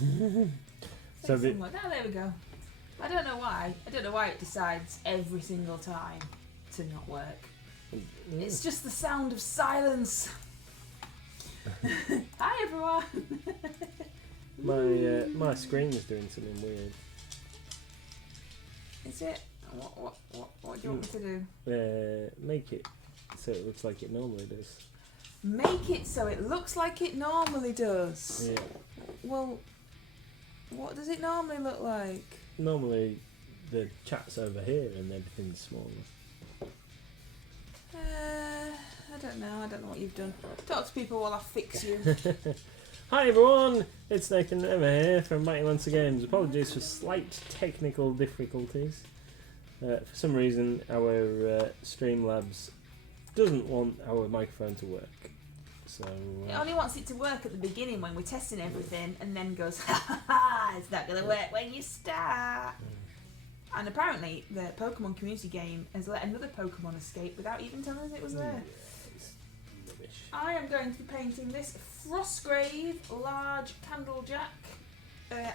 So there we go. I don't know why. I don't know why it decides every single time to not work. It's just the sound of silence. Hi everyone. My screen is doing something weird. Is it? What do you want me to do? Make it so it looks like it normally does. Make it so it looks like it normally does. Yeah. Well, what does it normally look like? Normally, the chat's over here and everything's smaller. I don't know. I don't know what you've done. Talk to people while I fix you. Hi everyone, it's Nathan Emma here from Mighty Lancer Games. Apologies for slight technical difficulties. For some reason, our Streamlabs doesn't want our microphone to work. So it only wants it to work at the beginning when we're testing everything, and then goes, ha ha ha, it's not going to work when you start. And apparently, the Pokemon community game has let another Pokemon escape without even telling us it was there. I am going to be painting this Frostgrave large CandleJack.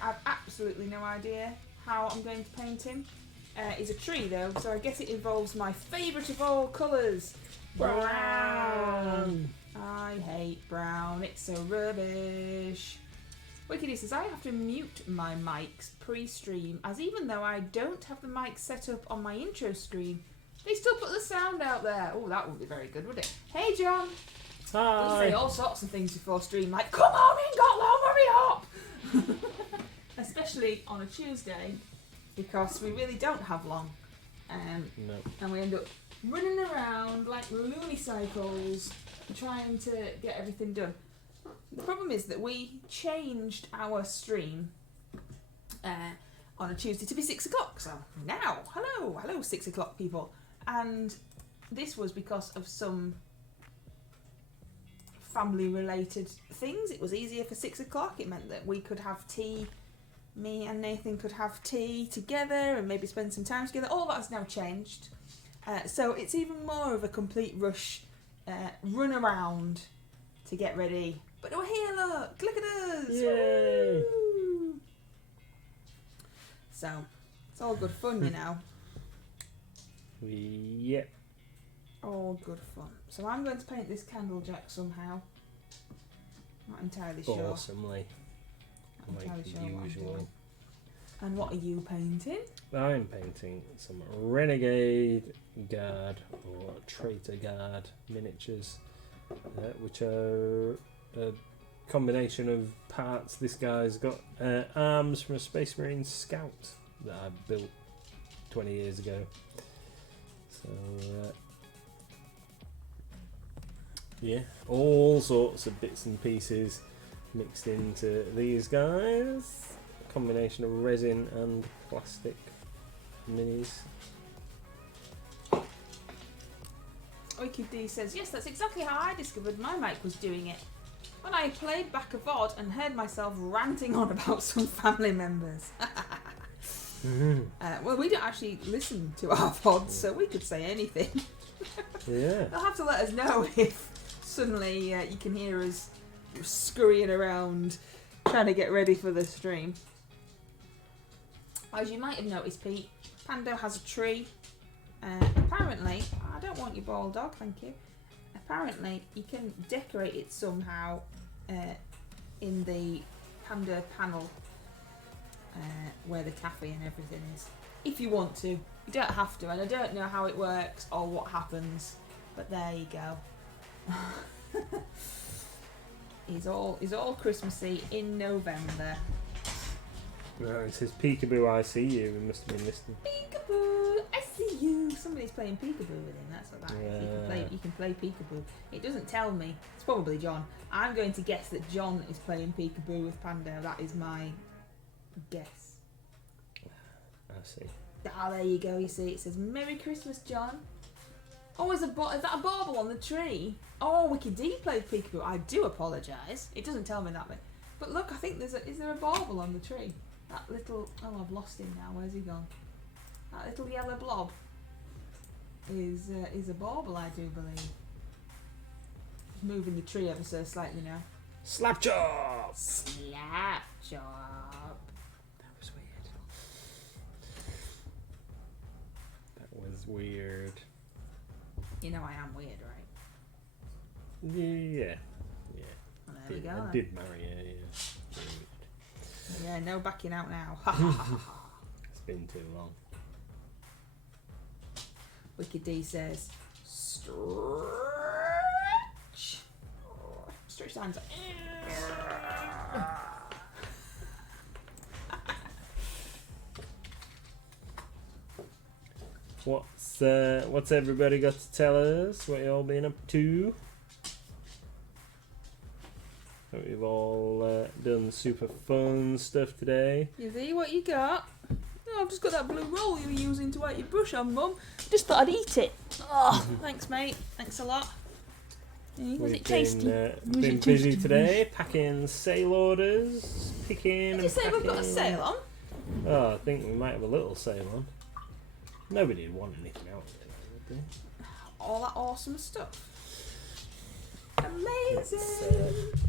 I've absolutely no idea how I'm going to paint him. He's a tree though, so I guess it involves my favourite of all colours, brown. I hate brown, it's so rubbish. Wickedy says, I have to mute my mics pre-stream, as even though I don't have the mic set up on my intro screen, they still put the sound out there. Oh, that wouldn't be very good, would it? Hey John! Hi! We say all sorts of things before stream, like, come on in, got long, hurry up! Especially on a Tuesday, because we really don't have long. No. And we end up running around like loony cycles, trying to get everything done. The problem is that we changed our stream on a Tuesday to be 6 o'clock. So now, hello 6 o'clock people. And this was because of some family related things. It was easier for 6 o'clock. It meant that we could have tea. Me and Nathan could have tea together and maybe spend some time together. All that has now changed. So it's even more of a complete rush, run around to get ready. But we're here, look at us! Yay! Woo! So, it's all good fun, you know. Yep. All good fun. So I'm going to paint this CandleJack somehow. Not entirely sure. Awesomely. Not entirely Like sure what I'm usual. doing. And what are you painting? I'm painting some Renegade Guard or Traitor Guard miniatures, which are a combination of parts. This guy's got arms from a Space Marine Scout that I built 20 years ago. So, yeah, all sorts of bits and pieces mixed into these guys. A combination of resin and plastic minis. OQD says, yes, that's exactly how I discovered my mic was doing it. When I played back a VOD and heard myself ranting on about some family members. Well, we don't actually listen to our VODs, so we could say anything. Yeah. They'll have to let us know if suddenly you can hear us scurrying around trying to get ready for the stream. As you might have noticed, Pete, Pando has a tree. Apparently, I don't want your ball dog, thank you. Apparently, you can decorate it somehow in the Panda panel where the cafe and everything is. If you want to. You don't have to, and I don't know how it works or what happens, but there you go. He's all Christmassy in November. No, it says peekaboo, I see you. We must have been listening. Peekaboo, I see you. Somebody's playing peekaboo with him. That's what that is. Yeah. You can play peekaboo. It doesn't tell me. It's probably John. I'm going to guess that John is playing peekaboo with Pando. That is my guess. I see. Ah, there you go. You see, it says Merry Christmas, John. Oh, is that a bauble on the tree? Oh, Wicked D played peekaboo. I do apologise. It doesn't tell me that bit. But look, I think is there a bauble on the tree? That little... Oh, I've lost him now. Where's he gone? That little yellow blob is a bauble, I do believe. Moving the tree ever so slightly now. Slapjaw! Slapjaw. was weird. You know I am weird, right? Yeah. Well, there we go. I Then. did marry her, yeah. Yeah, no backing out now. It's been too long. Wicked D says, stretch. Stretch hands. What's everybody got to tell us? What you all been up to? Hope you've all done super fun stuff today. You see what you got? Oh, I've just got that blue roll you were using to wipe your brush on, Mum. Just thought I'd eat it. Oh, thanks, mate. Thanks a lot. Was it tasty? Been busy today, packing sale orders, picking Did and you say packing. we've got a sale on? Oh, I think we might have a little sale on. Nobody would want anything out of it, would they? All that awesome stuff. Amazing.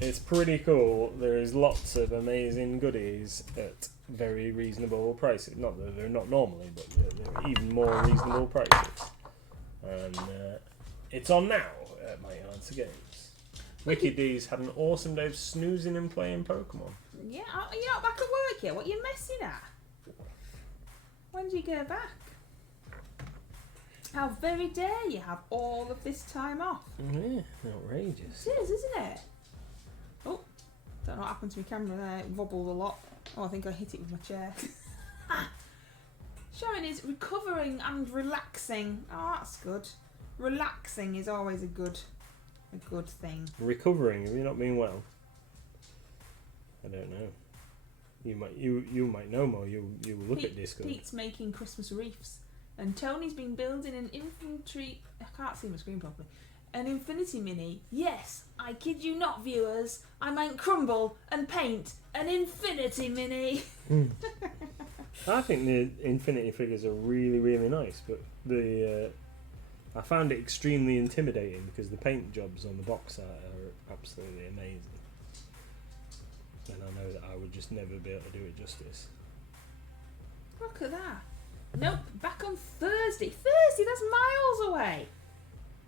It's pretty cool. There's lots of amazing goodies at very reasonable prices. Not that they're not normally, but they're even more reasonable prices. And it's on now at my Answer Games. Wicked D's had an awesome day of snoozing and playing Pokemon. Yeah, you're not back at work yet. What are you messing at? When do you go back? How very dare you have all of this time off? Yeah, outrageous. It is, isn't it? Oh, don't know what happened to my camera there. It wobbled a lot. Oh, I think I hit it with my chair. Sharon is recovering and relaxing. Oh, that's good. Relaxing is always a good thing. Recovering? Have you not been well? I don't know. You might know more. You look at Discord. Pete's making Christmas wreaths. And Tony's been building an infantry... I can't see my screen properly. An Infinity Mini. Yes, I kid you not, viewers. I might crumble and paint an Infinity Mini. I think the Infinity figures are really, really nice, but I found it extremely intimidating because the paint jobs on the box art are absolutely amazing. And I know that I would just never be able to do it justice. Look at that. Nope, back on Thursday. Thursday, that's miles away.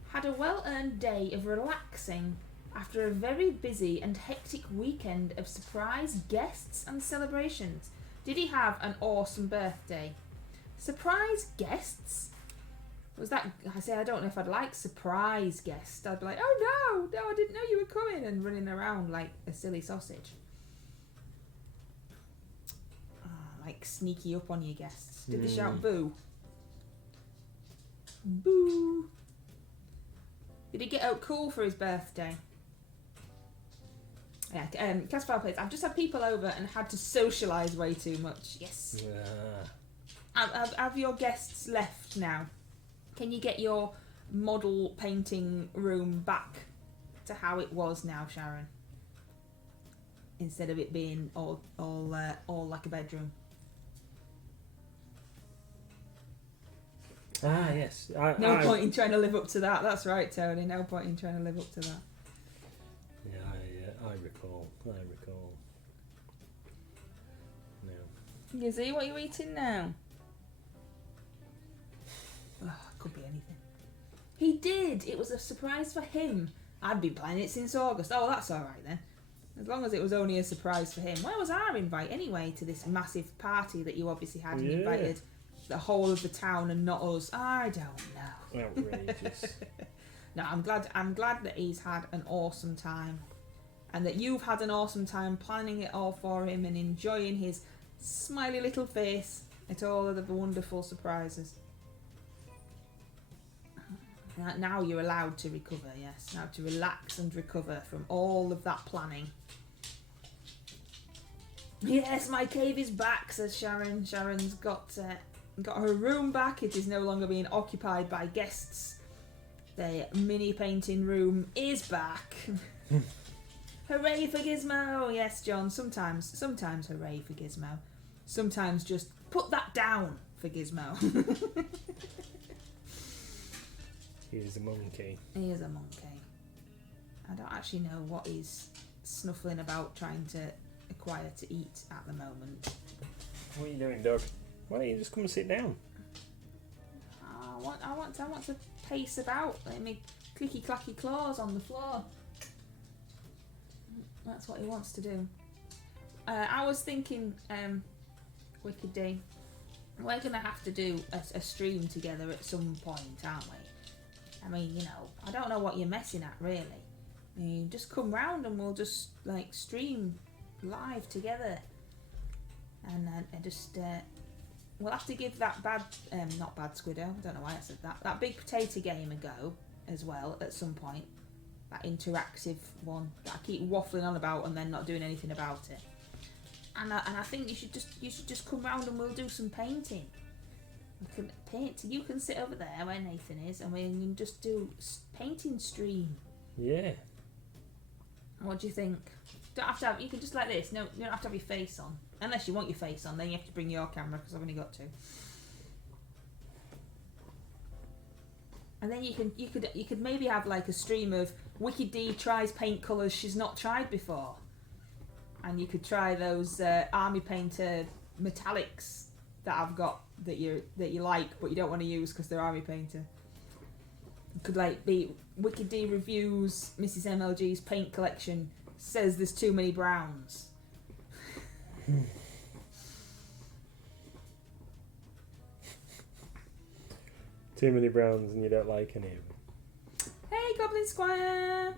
Had a well-earned day of relaxing after a very busy and hectic weekend of surprise guests and celebrations. Did he have an awesome birthday? Surprise guests? Was that... I don't know if I'd like surprise guests. I'd be like, oh no, I didn't know you were coming, and running around like a silly sausage. Like sneaky up on your guests. Did they shout boo? Boo! Did he get out cool for his birthday? Yeah, Caspar plays. I've just had people over and had to socialise way too much. Yes. Have your guests left now? Can you get your model painting room back to how it was now, Sharon? Instead of it being all like a bedroom. Ah, yes. No point in trying to live up to that. That's right, Tony. No point in trying to live up to that. Yeah, I recall. No. You see what you're eating now? Could be anything. He did. It was a surprise for him. I'd been planning it since August. Oh, that's all right then. As long as it was only a surprise for him. Where was our invite anyway to this massive party that you obviously had and invited the whole of the town and not us? I don't know. Outrageous. No, I'm glad that he's had an awesome time, and that you've had an awesome time planning it all for him and enjoying his smiley little face at all of the wonderful surprises. Now you're allowed to recover, yes. Now to relax and recover from all of that planning. Yes, my cave is back, says Sharon. Sharon's got her room back. It is no longer being occupied by guests. The mini painting room is back. Hooray for Gizmo! Yes, John, sometimes hooray for Gizmo. Sometimes just put that down for Gizmo. He is a monkey. He is a monkey. I don't actually know what he's snuffling about trying to acquire to eat at the moment. What are you doing, dog? Why don't you just come and sit down? I want to pace about, let me clicky clacky claws on the floor. That's what he wants to do. I was thinking, Wicked D, we're gonna have to do a stream together at some point, aren't we? I mean, you know, I don't know what you're messing at really. You just come round and we'll just like stream live together, and just we'll have to give that not bad Squiddo, I don't know why I said that big potato game a go as well at some point. That interactive one that I keep waffling on about and then not doing anything about it. And I think you should just come round and we'll do some painting. We can paint. You can sit over there where Nathan is, and we can just do painting stream. Yeah. What do you think? Don't have to have. You can just like this. No, you don't have to have your face on, unless you want your face on. Then you have to bring your camera because I've only got two. And then you could maybe have like a stream of Wicked D tries paint colours she's not tried before, and you could try those army painter metallics that I've got that you like but you don't want to use because they're army painter. It could like be Wicked D reviews Mrs MLG's paint collection, says there's too many browns. Too many browns and you don't like any of them. Hey Goblin Squire!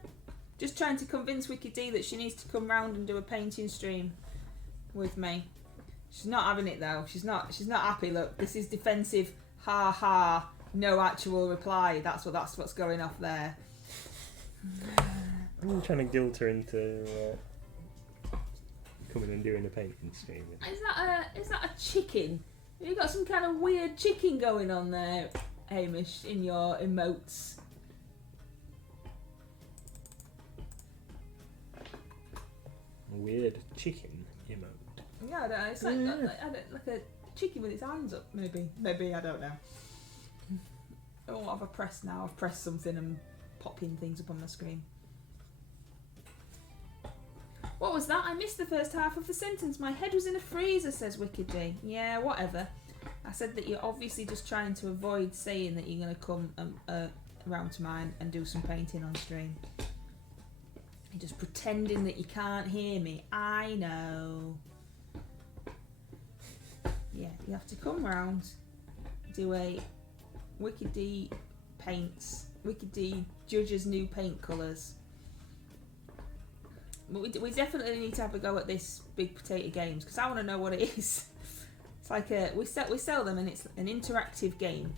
Just trying to convince Wicked D that she needs to come round and do a painting stream with me. She's not having it though. She's not happy. Look, this is defensive. Ha ha. No actual reply. That's what's going off there. I'm trying to guilt her into coming and doing a painting stream. Is that a chicken? Have you got some kind of weird chicken going on there, Hamish, in your emotes? Weird chicken emote. Yeah, I don't know. It's like a chicken with its hands up, maybe. Maybe, I don't know. Oh, what have I pressed now? I've pressed something and popping things up on my screen. What was that? I missed the first half of the sentence. My head was in a freezer, says Wicked D. Yeah, whatever. I said that you're obviously just trying to avoid saying that you're going to come around to mine and do some painting on stream. You're just pretending that you can't hear me. I know. Yeah, you have to come round, do a Wicked D paints, Wicked D judges new paint colours. But we definitely need to have a go at this Big Potato Games because I want to know what it is. It's like we sell them, and it's an interactive game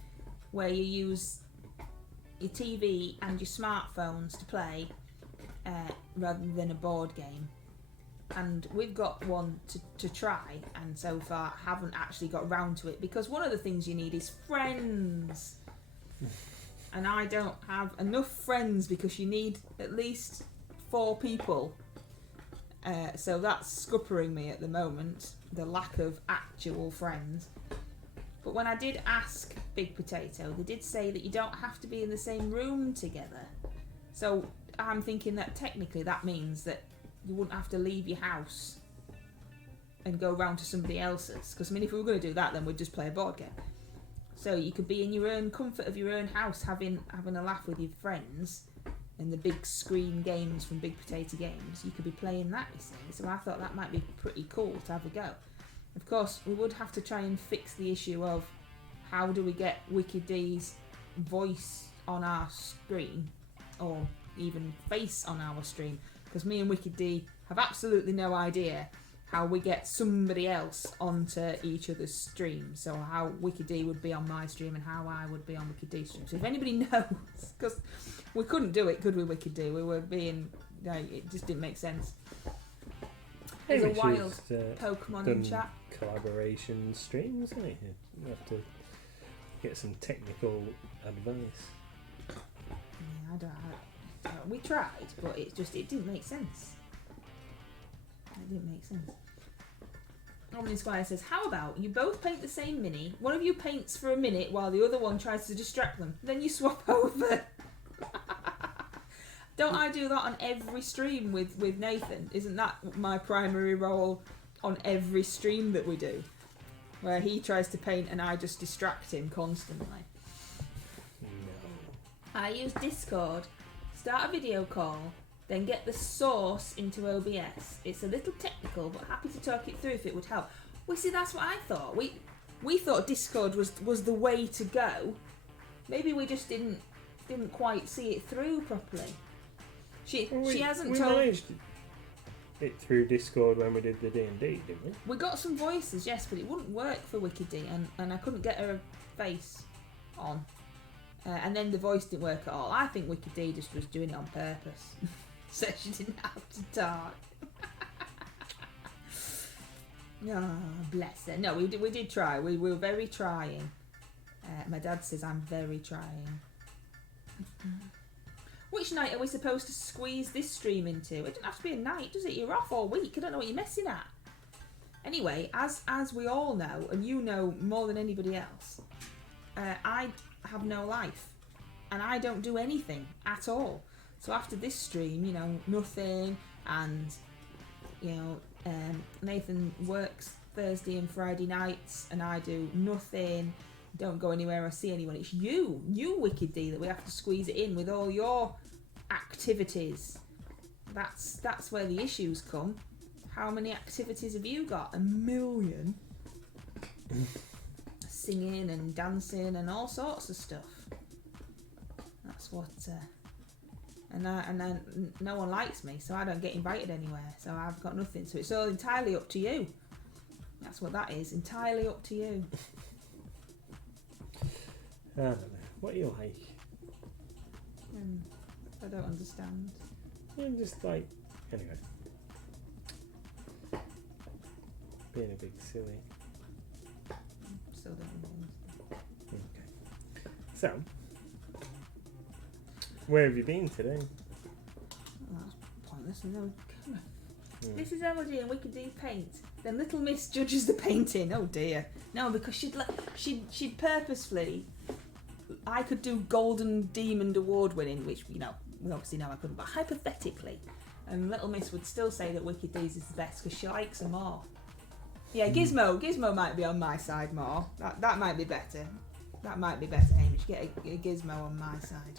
where you use your TV and your smartphones to play rather than a board game. And we've got one to try, and so far haven't actually got round to it because one of the things you need is friends. And I don't have enough friends because you need at least 4 people. So that's scuppering me at the moment, the lack of actual friends. But when I did ask Big Potato, they did say that you don't have to be in the same room together. So I'm thinking that technically that means that you wouldn't have to leave your house and go round to somebody else's. Because I mean, if we were going to do that, then we'd just play a board game. So you could be in your own comfort of your own house, having a laugh with your friends, and the big screen games from Big Potato Games. You could be playing that, you see. So I thought that might be pretty cool to have a go. Of course, we would have to try and fix the issue of how do we get Wicked D's voice on our screen, or even face on our stream. Because me and Wicked D have absolutely no idea how we get somebody else onto each other's stream. So how Wicked D would be on my stream and how I would be on Wicked D's stream. So if anybody knows, because we couldn't do it, could we, Wicked D? We were being, it just didn't make sense. There's a wild Pokemon in chat. Collaboration streams, isn't it? You have to get some technical advice. Yeah, I don't. We tried, but it didn't make sense. It didn't make sense. Omni Squire says, how about you both paint the same mini, one of you paints for a minute while the other one tries to distract them, then you swap over. Don't I do that on every stream with Nathan? Isn't that my primary role on every stream that we do? Where he tries to paint and I just distract him constantly. I use Discord, start a video call, then get the source into OBS. It's a little technical, but happy to talk it through if it would help. Well, see, that's what I thought. We thought Discord was the way to go. Maybe we just didn't quite see it through properly. She hasn't told. We managed it through Discord when we did the D&D, didn't we? We got some voices, yes, but it wouldn't work for Wicked D, and I couldn't get her face on. And then the voice didn't work at all. I think Wicked D just was doing it on purpose, so she didn't have to talk. Oh, bless her. No, we did try. We were very trying. My dad says I'm very trying. Which night are we supposed to squeeze this stream into? It doesn't have to be a night, does it? You're off all week. I don't know what you're messing at. Anyway, as we all know, and you know more than anybody else, I have no life. And I don't do anything at all. So after this stream, you know, nothing. And, you know, Nathan works Thursday and Friday nights, and I do nothing. Don't go anywhere or see anyone. It's you Wicked D, that we have to squeeze it in with all your activities. That's where the issues come. How many activities have you got? 1 million. Singing and dancing and all sorts of stuff. That's what. And then no one likes me, so I don't get invited anywhere. So I've got nothing. So it's all entirely up to you. That's what that is. Entirely up to you. I don't know. What are you like? I don't understand. I'm just like, anyway, being a big silly. Still don't understand. Okay. So, where have you been today? Oh, that's pointless. No camera. Mrs MLG and Wicked D paint. Then Little Miss judges the painting. Oh dear. No, because she'd purposefully. I could do Golden Demon Award winning, which, you know, we obviously know I couldn't, but hypothetically, and Little Miss would still say that Wicked D's is the best because she likes her more. Yeah, Gizmo might be on my side more. That might be better. That might be better, Hamish. Get a Gizmo on my side.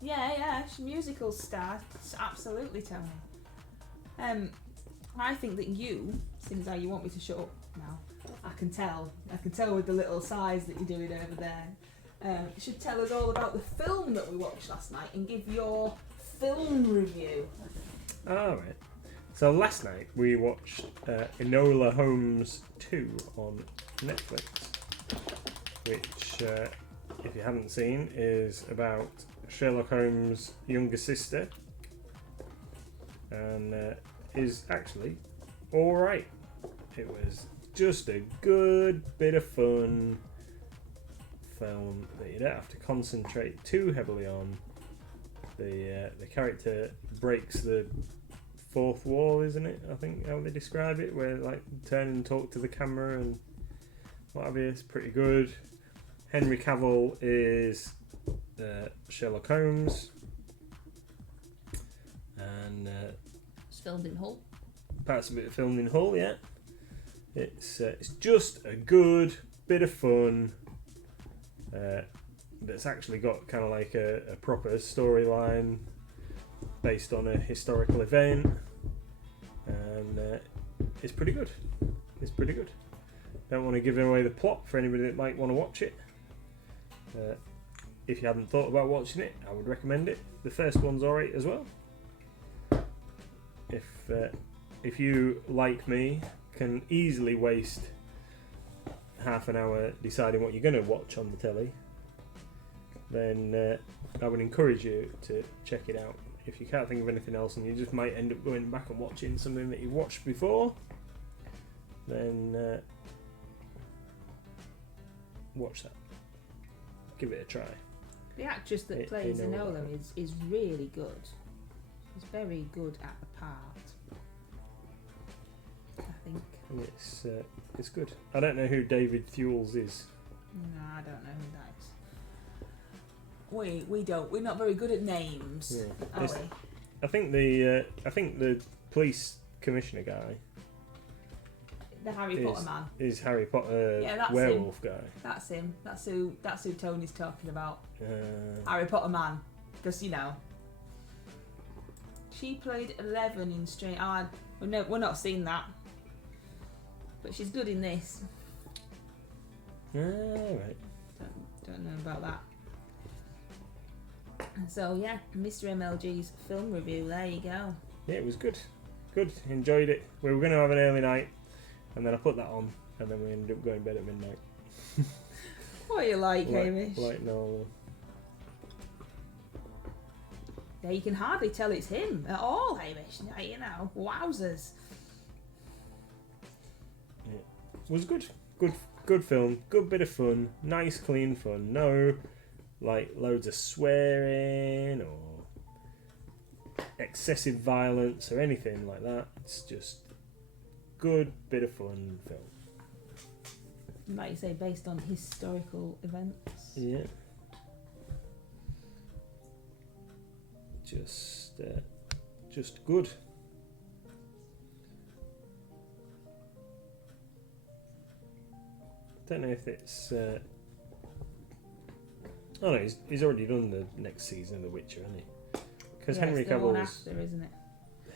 Yeah, she's a musical star. Absolutely, Tony. I think that you, seeing as how you want me to shut up now, I can tell with the little sighs that you're doing over there. You should tell us all about the film that we watched last night and give your film review. Alright. So last night we watched Enola Holmes 2 on Netflix, which, if you haven't seen, is about Sherlock Holmes' younger sister, and is actually alright. It was just a good bit of fun film that you don't have to concentrate too heavily on. The character breaks the fourth wall, isn't it? I think how they describe it, where like turn and talk to the camera and what have you. It's pretty good. Henry Cavill is Sherlock Holmes, and It's filmed in Hull. parts of it are filmed in Hull. Yeah. It's just a good bit of fun that's actually got kind of like a proper storyline based on a historical event, and it's pretty good. It's pretty good. Don't want to give away the plot for anybody that might want to watch it. If you hadn't thought about watching it, I would recommend it. The first one's alright as well. If you, like me, can easily waste half an hour deciding what you're going to watch on the telly, then I would encourage you to check it out. If you can't think of anything else and you just might end up going back and watching something that you watched before, then watch that. Give it a try. The actress that plays Enola is really good. She's very good at the part, I think. And it's good. I don't know who David Thewles is. No, I don't know who that is. We don't. We're not very good at names, are we? I think the police commissioner guy. The Harry Potter man. Is Harry Potter that's werewolf him. guy. That's him. That's who Tony's talking about. Uh, Harry Potter man. Because, you know. She played 11 in Strange... we're not seeing that. But she's good in this. Right. Don't know about that. So, yeah, Mr MLG's film review. There you go. Yeah, it was good. Good. Enjoyed it. We were going to have an early night, and then I put that on, and then we ended up going to bed at midnight. What are you like, Hamish? Like normal. Yeah, you can hardly tell it's him at all, Hamish. You know, wowzers. Yeah. It was good. Good film. Good bit of fun. Nice, clean fun. No, like, loads of swearing or excessive violence or anything like that. It's just good bit of fun film. Like you say, based on historical events. Yeah. Just good. Don't know if it's. Oh no, he's already done the next season of The Witcher, hasn't he? Because Yeah, Henry it's the one Cavill's after, isn't it?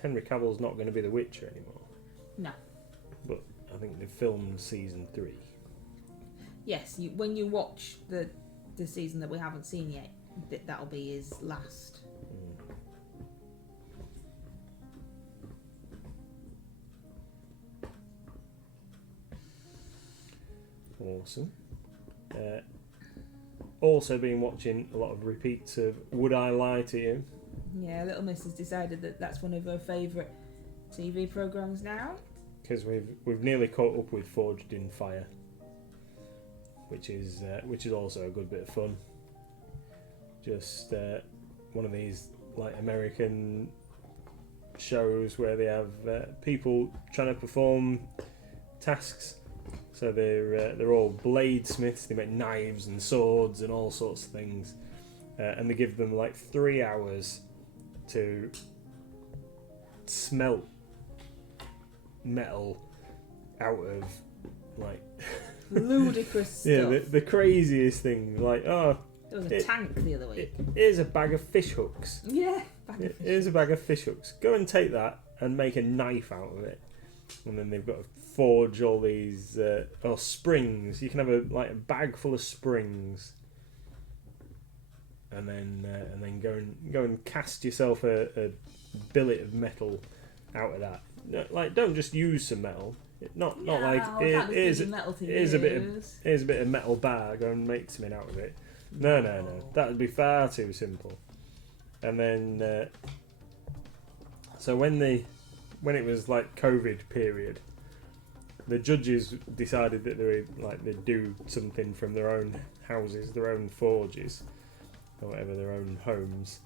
Henry Cavill's not going to be The Witcher anymore. No. But I think they filmed season 3. Yes, when you watch the season that we haven't seen yet, that'll be his last. Awesome. Also been watching a lot of repeats of Would I Lie to You? Yeah, Little Miss has decided that that's one of her favourite TV programmes now. Because we've nearly caught up with Forged in Fire, which is also a good bit of fun. Just one of these like American shows where they have people trying to perform tasks. So they're all bladesmiths. They make knives and swords and all sorts of things, and they give them like 3 hours to smelt metal out of like ludicrous stuff. Yeah, the craziest thing. Like, oh, there was a tank the other week. Here's a bag of fish hooks. Yeah, here's a bag of fish hooks. Go and take that and make a knife out of it. And then they've got to forge all these springs. You can have a bag full of springs, and then go and cast yourself a billet of metal out of that. Like, don't just use some metal. Not like here's a bit of metal bar. Go and make something out of it. No. That would be far too simple. And then so when it was like COVID period, the judges decided that they'd do something from their own houses, their own forges, or whatever, their own homes.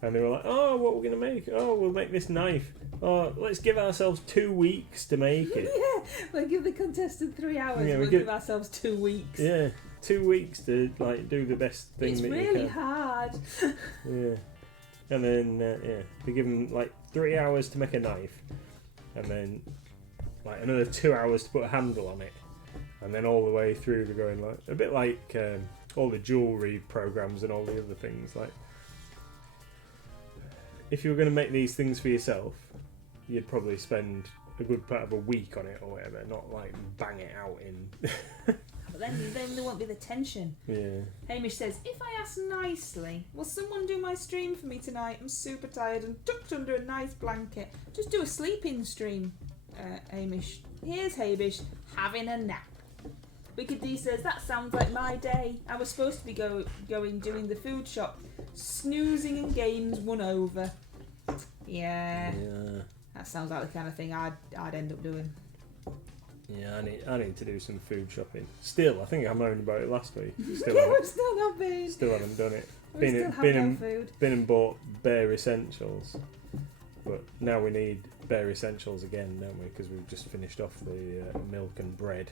And they were like, oh, what are we going to make? Oh, we'll make this knife. Oh, let's give ourselves 2 weeks to make it. Yeah, we'll give the contestant 3 hours. Yeah, we'll give ourselves 2 weeks. Yeah, 2 weeks to do the best thing it's that you can. It's really hard. Yeah. And then, they give them 3 hours to make a knife. And then another 2 hours to put a handle on it. And then all the way through they're going a bit like all the jewellery programs and all the other things. If you were going to make these things for yourself, you'd probably spend a good part of a week on it or whatever, not bang it out in. But then there won't be the tension. Yeah. Hamish says, if I ask nicely, will someone do my stream for me tonight? I'm super tired and tucked under a nice blanket. Just do a sleeping stream, Hamish. Here's Hamish having a nap. Wicked D says, that sounds like my day. I was supposed to be doing the food shop. Snoozing and games won over. Yeah. That sounds like the kind of thing I'd end up doing. Yeah, I need to do some food shopping. Still, I think I moaned about it last week. We've still not been. Still haven't done it. Food. Been and bought bare essentials, but now we need bare essentials again, don't we? Because we've just finished off the milk and bread.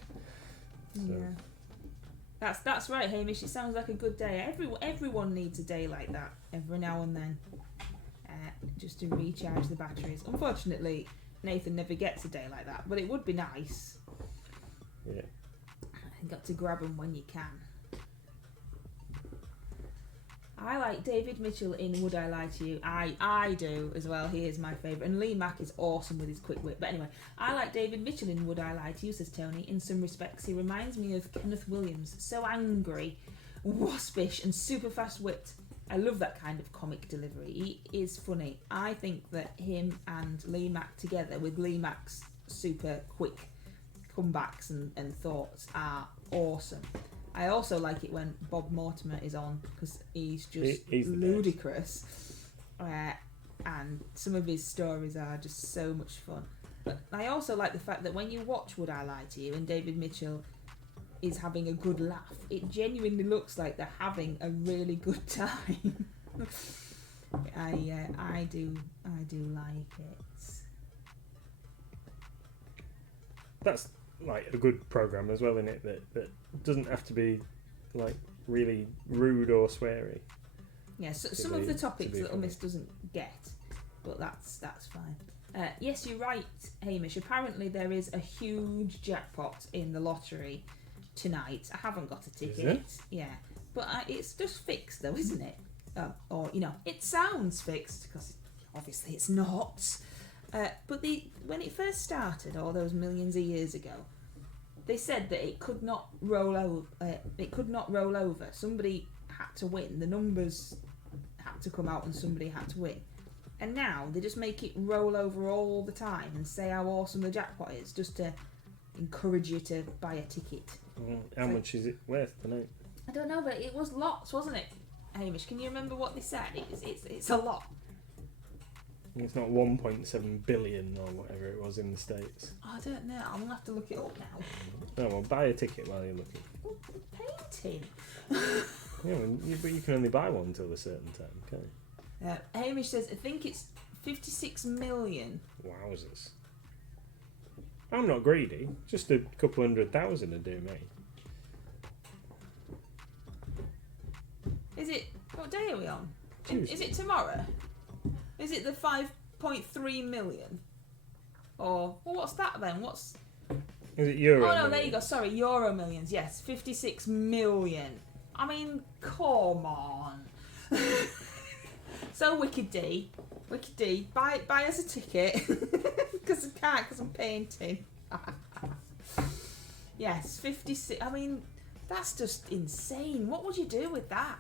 So. Yeah. That's right, Hamish. It sounds like a good day. Everyone needs a day like that every now and then, just to recharge the batteries. Unfortunately, Nathan never gets a day like that, but it would be nice. Yeah. You got to grab them when you can. I like David Mitchell in Would I Lie to You. I do as well. He is my favourite. And Lee Mack is awesome with his quick wit. But anyway, I like David Mitchell in Would I Lie to You, says Tony. In some respects, he reminds me of Kenneth Williams. So angry, waspish, and super fast wit. I love that kind of comic delivery. He is funny. I think that him and Lee Mack together, with Lee Mack's super quick comebacks and thoughts, are awesome. I also like it when Bob Mortimer is on because he's just ludicrous, and some of his stories are just so much fun. But I also like the fact that when you watch Would I Lie to You and David Mitchell is having a good laugh, it genuinely looks like they're having a really good time. I do like it. That's like a good program as well, isn't it? That doesn't have to be like really rude or sweary. Yeah, so some of the topics Little Miss doesn't get, but that's fine. Yes, you're right, Hamish. Apparently there is a huge jackpot in the lottery tonight. I haven't got a ticket. Yeah, but it's just fixed though, isn't it? Or it sounds fixed because obviously it's not. But when it first started, all those millions of years ago, they said that it could not roll over. Somebody had to win. The numbers had to come out, and somebody had to win. And now they just make it roll over all the time and say how awesome the jackpot is, just to encourage you to buy a ticket. How much is it worth tonight? I don't know, but it was lots, wasn't it, Hamish? Can you remember what they said? It's a lot. It's not 1.7 billion or whatever it was in the States. I don't know. I'm going to have to look it up now. Oh, well, buy a ticket while you're looking. Oh, painting. Yeah, but you can only buy one until a certain time, can't you? Hamish says, I think it's 56 million. Wowzers. I'm not greedy. Just a couple 100,000 would do me. Is it... What day are we on? Tuesday. Is it tomorrow? Is it the 5.3 million? Or... Well, what's that then? What's... Is it euro? Oh, no, million? there you go. Sorry, euro millions. Yes, 56 million. I mean, come on. So, Wicked D, buy us a ticket. Because I can't, because I'm painting. Yes, 56. I mean, that's just insane. What would you do with that?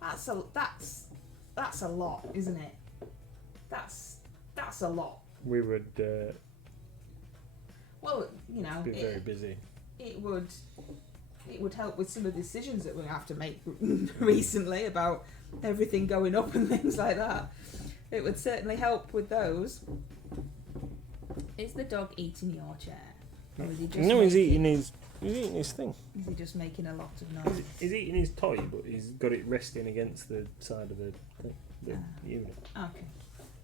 That's a lot, isn't it? That's a lot. We would Well, be very busy. It would help with some of the decisions that we have to make recently about everything going up and things like that. It would certainly help with those. Is the dog eating your chair? Or is he just he's eating his thing. Is he just making a lot of noise? He's eating his toy, but he's got it resting against the side of the unit. Okay,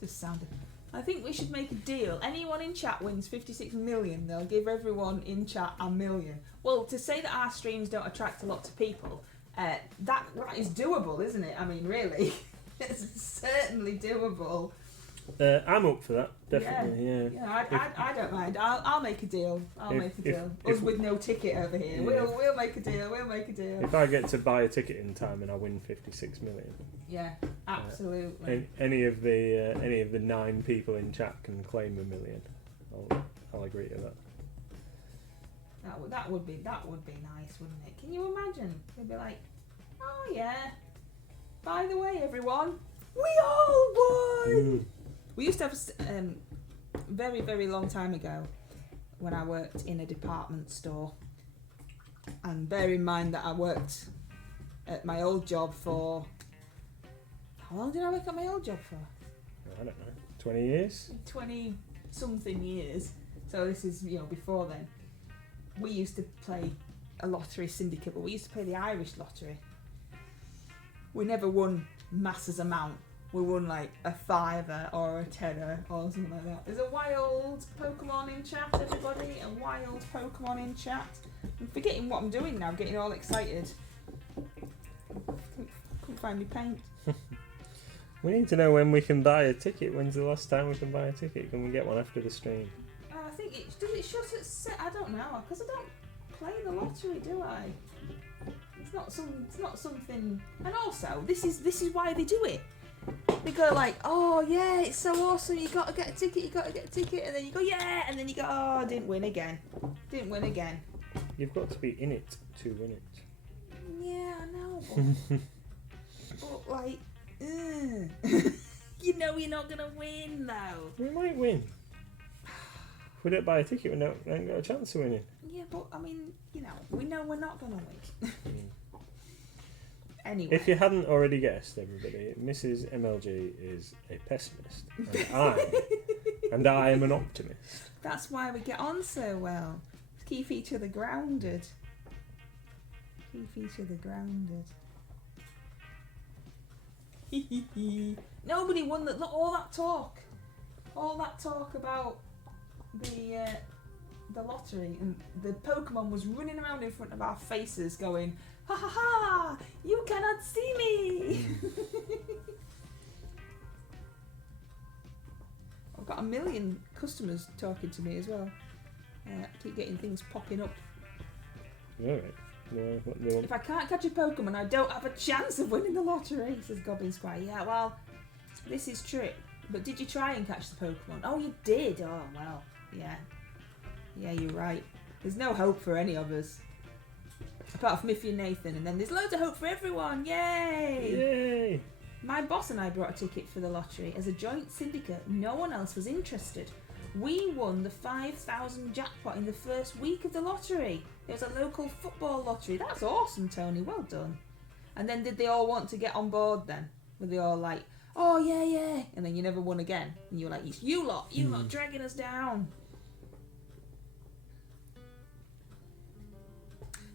just sounded. I think we should make a deal. Anyone in chat wins 56 million, they'll give everyone in chat $1 million. Well, to say that our streams don't attract a lot of people, that is doable, isn't it? I mean, really, it's certainly doable. I'm up for that, definitely. Yeah. I don't mind. I'll make a deal. Us with no ticket over here. Yeah. We'll make a deal. We'll make a deal. If I get to buy a ticket in time and I win 56 million. Yeah, absolutely. Any of the 9 people in chat can claim $1 million. I'll agree to that. That would be nice, wouldn't it? Can you imagine? They'd be like, oh yeah. By the way, everyone, we all won. We used to have very, very long time ago when I worked in a department store, and bear in mind that I worked at my old job for. How long did I work at my old job for? I don't know. 20 years? 20 something years. So this is, before then. We used to play a lottery syndicate, but we used to play the Irish lottery. We never won masses amount. We won like a £5 or a £10 or something like that. There's a wild Pokemon in chat, everybody. A wild Pokemon in chat. I'm forgetting what I'm doing now, getting all excited. Couldn't find my paint. We need to know when we can buy a ticket. When's the last time we can buy a ticket? Can we get one after the stream? I think does it shut at I don't know, because play the lottery, do I? It's not something. And also, this is why they do it. They go like, oh yeah, it's so awesome. You got to get a ticket. And then you go, yeah, and then you go, oh, I didn't win again. You've got to be in it to win it. Yeah, I know. But like, you know you're not gonna win though. We might win. If we don't buy a ticket, we ain't got a chance of winning. Yeah, but I mean, you know, we know we're not gonna win. Anyway. If you hadn't already guessed, everybody, Mrs MLG is a pessimist, and I am an optimist. That's why we get on so well. Keep each other grounded. Nobody won that. Look, all that talk about the lottery, and the Pokemon was running around in front of our faces, going, "Ha ha ha! You cannot see me." I've got 1 million customers talking to me as well. I keep getting things popping up. Alright. No, what do they want? If I can't catch a Pokemon, I don't have a chance of winning the lottery, says Goblin Squire. Yeah, well, this is true. But did you try and catch the Pokemon? Oh, you did? Oh, well, yeah. Yeah, you're right. There's no hope for any of us. Apart from Miffy and Nathan, and then there's loads of hope for everyone. Yay! Yay! My boss and I brought a ticket for the lottery as a joint syndicate. No one else was interested. We won the 5,000 jackpot in the first week of the lottery. It was a local football lottery. That's awesome, Tony. Well done. And then did they all want to get on board then? Were they all like, oh, yeah, yeah. And then you never won again. And you were like, you lot dragging us down.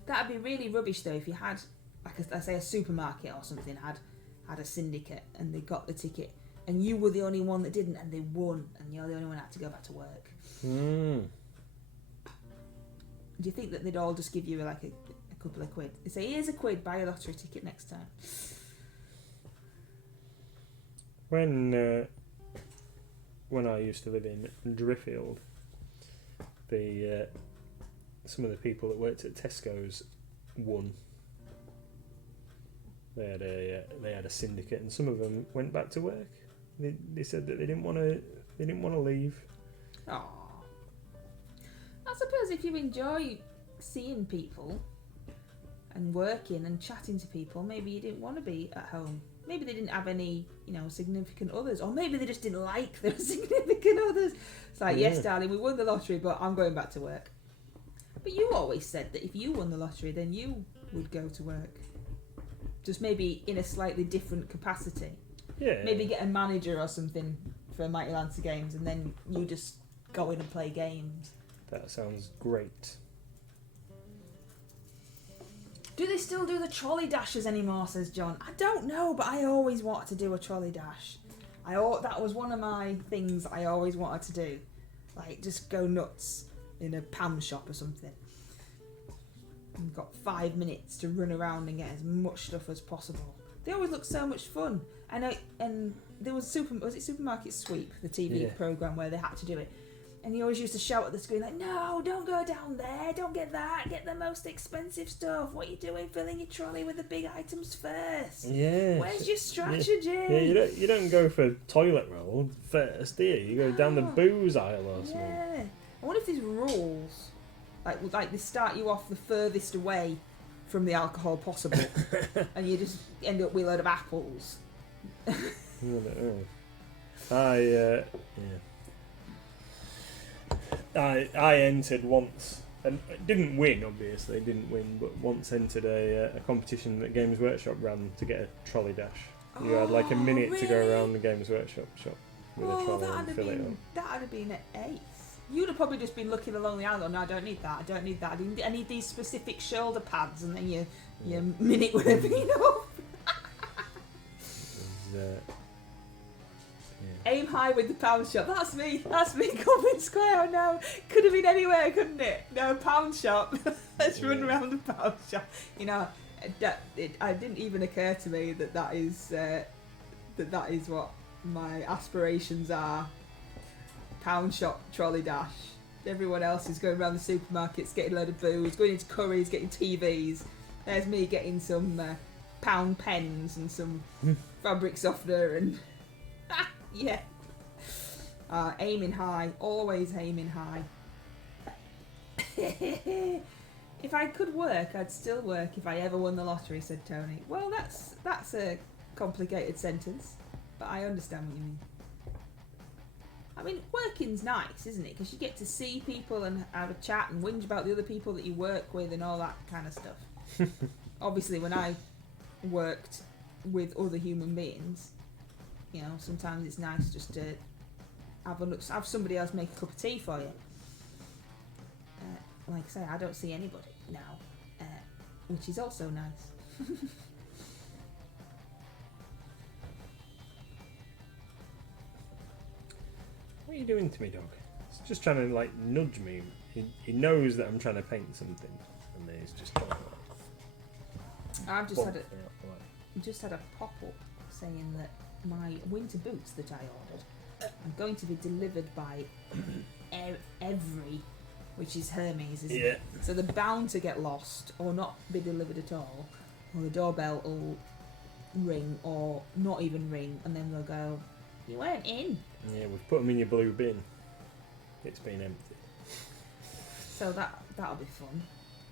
That'd be really rubbish though if you had, like I say, a supermarket or something had a syndicate and they got the ticket and you were the only one that didn't and they won and you're the only one that had to go back to work. Do you think that they'd all just give you like a couple of quid? They say, here's a quid, buy a lottery ticket next time. When I used to live in Driffield, some of the people that worked at Tesco's won. They had a syndicate, and some of them went back to work. They said that they didn't want to leave. Oh, I suppose if you enjoy seeing people and working and chatting to people, maybe you didn't want to be at home. Maybe they didn't have any, significant others, or maybe they just didn't like their significant others. It's like, yes, darling, we won the lottery, but I'm going back to work. But you always said that if you won the lottery, then you would go to work. Just maybe in a slightly different capacity. Yeah. Maybe get a manager or something for Mighty Lancer Games, and then you just go in and play games. That sounds great. Do they still do the trolley dashes anymore, says John? I don't know, but I always wanted to do a trolley dash. That was one of my things I always wanted to do. Like, just go nuts in a pound shop or something. You've got 5 minutes to run around and get as much stuff as possible. They always look so much fun. And there was it Supermarket Sweep, the TV programme where they had to do it. And he always used to shout at the screen like, no, don't go down there, don't get that, get the most expensive stuff. What are you doing, filling your trolley with the big items first? Yeah. Where's your strategy? Yeah, you don't go for toilet roll first, do you? You go down the booze aisle or something. Yeah. I wonder if these rules, like they start you off the furthest away from the alcohol possible, and you just end up with a load of apples. I entered once, and didn't win, obviously, but once entered a competition that Games Workshop ran to get a trolley dash. You had like a minute to go around the Games Workshop shop with a trolley and fill it up. That would have been an ace. You'd have probably just been looking along the aisle, no, I don't need that, I need these specific shoulder pads, and then your minute would have been up. Aim high with the pound shop. That's me, Goblin Square. No, could have been anywhere, couldn't it? No, pound shop. Let's run around the pound shop. It didn't even occur to me that is what my aspirations are. Pound shop trolley dash. everyone else is going around the supermarkets getting a load of booze, going into Curry's, getting TVs. There's me getting some pound pens and some fabric softener and yeah. Aiming high, always aiming high. If I could work, I'd still work if I ever won the lottery, said Tony. Well, that's a complicated sentence, but I understand what you mean. I mean, working's nice, isn't it? Because you get to see people and have a chat and whinge about the other people that you work with and all that kind of stuff. Obviously, when I worked with other human beings, you know, sometimes it's nice just to have somebody else make a cup of tea for you. Like I say, I don't see anybody now, which is also nice. What are you doing to me, dog? He's just trying to like nudge me. He knows that I'm trying to paint something, and then he's just trying to like. I've just had a pop-up saying that my winter boots that I ordered are going to be delivered by every. Which is Hermes, isn't it? So they're bound to get lost or not be delivered at all. Or the doorbell will ring or not even ring, and then they'll go, "You weren't in." Yeah, we've put them in your blue bin. It's been empty. So that'll be fun.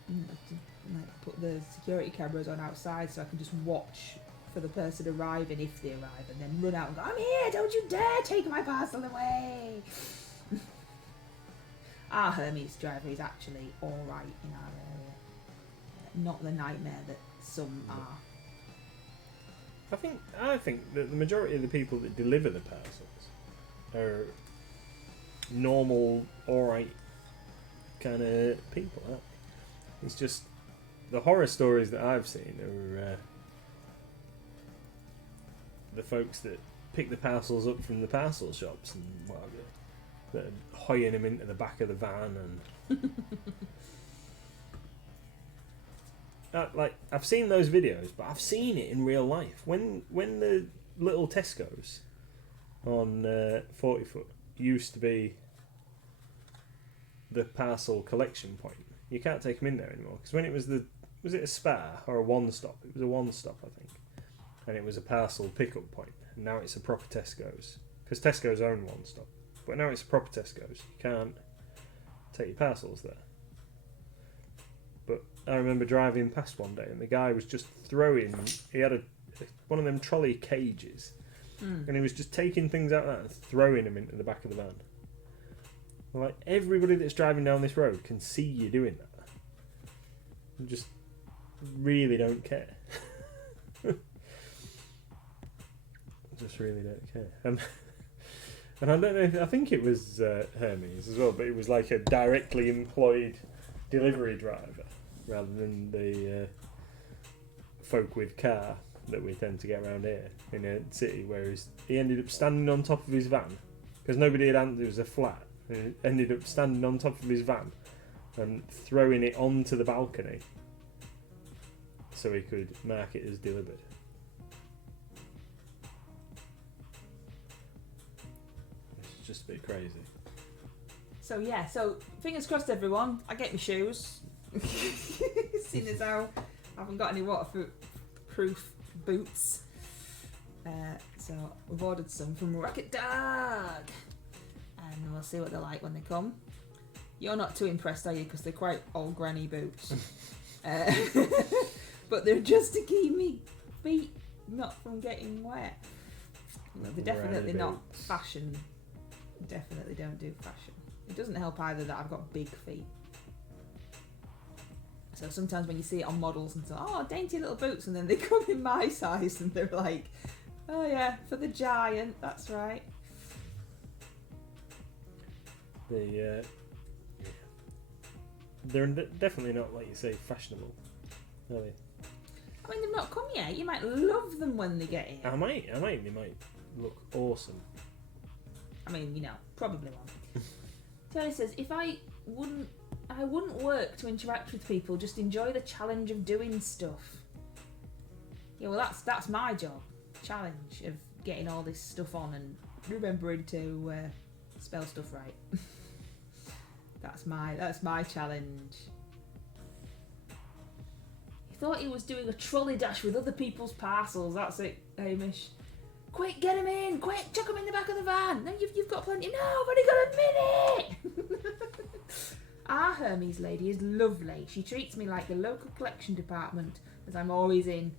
Like put the security cameras on outside so I can just watch for the person arriving if they arrive, and then run out and go, "I'm here! Don't you dare take my parcel away!" Our Hermes driver is actually alright in our area. Not the nightmare that some are. I think that the majority of the people that deliver the parcels are normal, alright kind of people. Huh? It's just the horror stories that I've seen are the folks that pick the parcels up from the parcel shops and whatever. That are hoying him into the back of the van and like I've seen those videos, but I've seen it in real life. When the little Tesco's on 40 foot used to be the parcel collection point, you can't take them in there anymore because when it was it a Spar or a one stop? It was a one stop, I think, and it was a parcel pickup point. And now it's a proper Tesco's because Tesco's own one stop. But now it's a proper Tesco's. You can't take your parcels there. But I remember driving past one day and the guy was just throwing... He had one of them trolley cages. And he was just taking things out of that and throwing them into the back of the van. Like, everybody that's driving down this road can see you doing that. You just really don't care. Just really don't care. And I don't know, I think it was Hermes as well, but it was like a directly employed delivery driver rather than the folk with car that we tend to get around here in a city, whereas he ended up standing on top of his van because nobody had answered. It was a flat. He ended up standing on top of his van and throwing it onto the balcony so he could mark it as delivered. Just a bit crazy. So yeah, so fingers crossed everyone. I get my shoes. Seeing as how I haven't got any waterproof boots. So we've ordered some from Rocket Dog. And we'll see what they're like when they come. You're not too impressed, are you? Because they're quite old granny boots. But they're just to keep me feet not from getting wet. Well, they're definitely not fashion. Definitely don't do fashion. It doesn't help either that I've got big feet. So sometimes when you see it on models and so, oh, dainty little boots, and then they come in my size and they're like, oh yeah, for the giant, that's right. They're definitely not, like you say, fashionable, are they? I mean, they've not come yet. You might love them when they get here. I might. They might look awesome. I mean, you know, probably won't. Tony says, if I wouldn't work to interact with people, just enjoy the challenge of doing stuff. Yeah, well, that's my job. Challenge of getting all this stuff on and remembering to spell stuff right. That's my challenge. He thought he was doing a trolley dash with other people's parcels. That's it, Hamish. Quick, get him in! Quick, chuck him in the back of the van! No, you've got plenty. No, I've only got a minute! Our Hermes lady is lovely. She treats me like the local collection department, as I'm always in.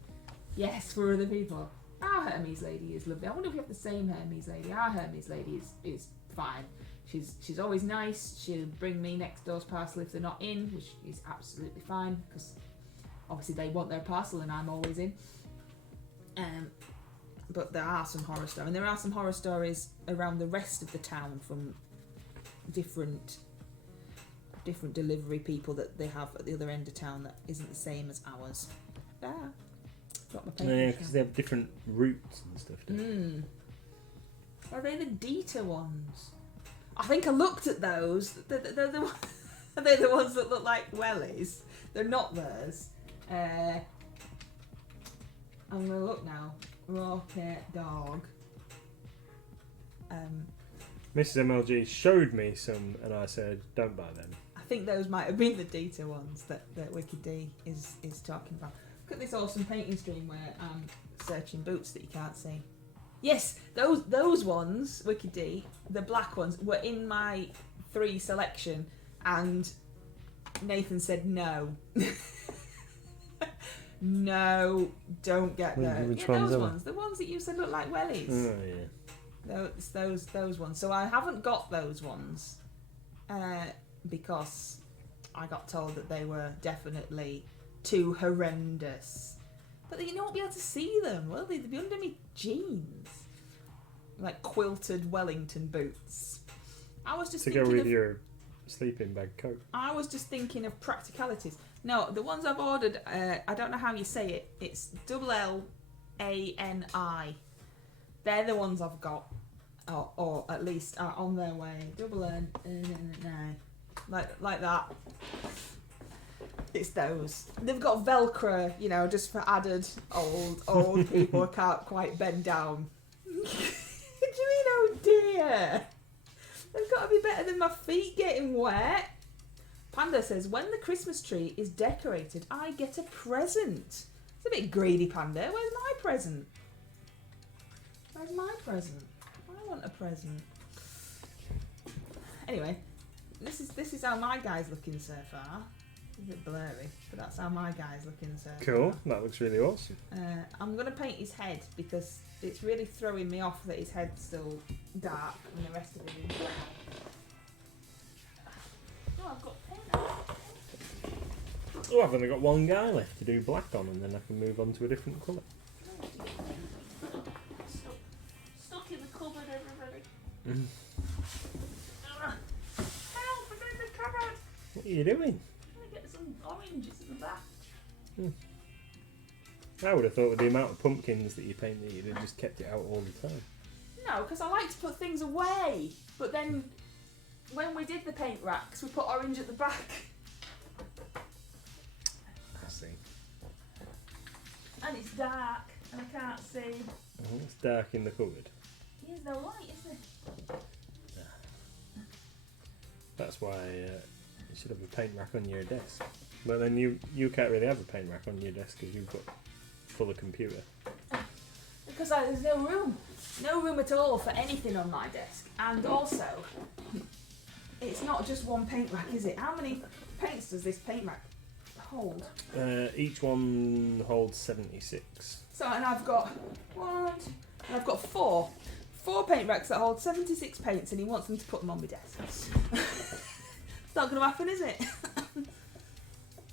Yes, for other people. Our Hermes lady is lovely. I wonder if we have the same Hermes lady. Our Hermes lady is fine. She's always nice. She'll bring me next door's parcel if they're not in, which is absolutely fine, because obviously they want their parcel and I'm always in. But there are some horror stories, and there are some horror stories around the rest of the town from different delivery people that they have at the other end of town that isn't the same as ours. Got my paper. Yeah, because they have different routes and stuff. Are they the Dieter ones? I think I looked at those. They're the ones that look like wellies. They're not theirs. I'm gonna look now. Rocket dog. Mrs MLG showed me some, and I said, "Don't buy them." I think those might have been the Dieter ones that Wicked D is talking about. Look at this awesome painting stream where I'm searching boots that you can't see. Yes, those ones, Wicked D, the black ones, were in my 3 selection, and Nathan said no. No, don't get those. Which Yeah, ones those are ones, the ones that you said look like wellies. Oh yeah. Those ones. So I haven't got those ones because I got told that they were definitely too horrendous. But you won't be able to see them, will they? They'll be under me jeans, like quilted Wellington boots. I was just to thinking go with of, your sleeping bag coat. I was just thinking of practicalities. No, the ones I've ordered, I don't know how you say it. It's LLANI. They're the ones I've got, or at least are on their way. Like that. It's those. They've got Velcro, just for added old people who can't quite bend down. What do you mean, oh dear? They've got to be better than my feet getting wet. Panda says, when the Christmas tree is decorated, I get a present. It's a bit greedy, Panda. Where's my present? Where's my present? I want a present. Anyway, this is how my guy's looking so far. It's a bit blurry, but that's how my guy's looking so far. Cool, that looks really awesome. I'm going to paint his head because it's really throwing me off that his head's still dark and the rest of it is brown. Oh, I've got paint. Oh, I've only got one guy left to do black on, and then I can move on to a different colour. Stuck in the cupboard, everybody. Help! I'm in the cupboard! What are you doing? I'm going to get some oranges in the back. I would have thought with the amount of pumpkins that you paint that you'd have just kept it out all the time. No, because I like to put things away. But then, when we did the paint racks, we put orange at the back. I see. And it's dark, and I can't see. Oh, it's dark in the cupboard. There's no light, is there? That's why you should have a paint rack on your desk. But then you can't really have a paint rack on your desk because you've got full of computer. Because there's no room. No room at all for anything on my desk. And also, it's not just one paint rack, is it? How many paints does this paint rack hold? Each one holds 76. So, and I've got I've got four paint racks that hold 76 paints, and he wants them to put them on my desk. It's not going to happen, is it?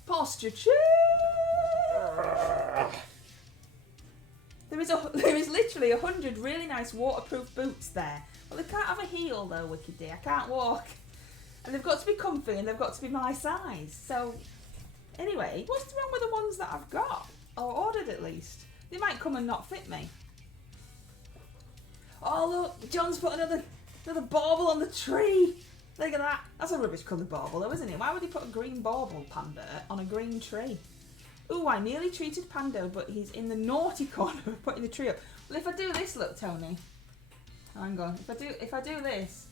Posture check. There is literally 100 really nice waterproof boots there. Well, they can't have a heel though, Wicked D. I can't walk. And they've got to be comfy and they've got to be my size. So, anyway, what's wrong with the ones that I've got? Or ordered at least. They might come and not fit me. Oh look, John's put another bauble on the tree. Look at that. That's a rubbish coloured bauble though, isn't it? Why would he put a green bauble, Panda, on a green tree? Ooh, I nearly treated Pando, but he's in the naughty corner of putting the tree up. Well, if I do this, look, Tony. Hang on. If I do this,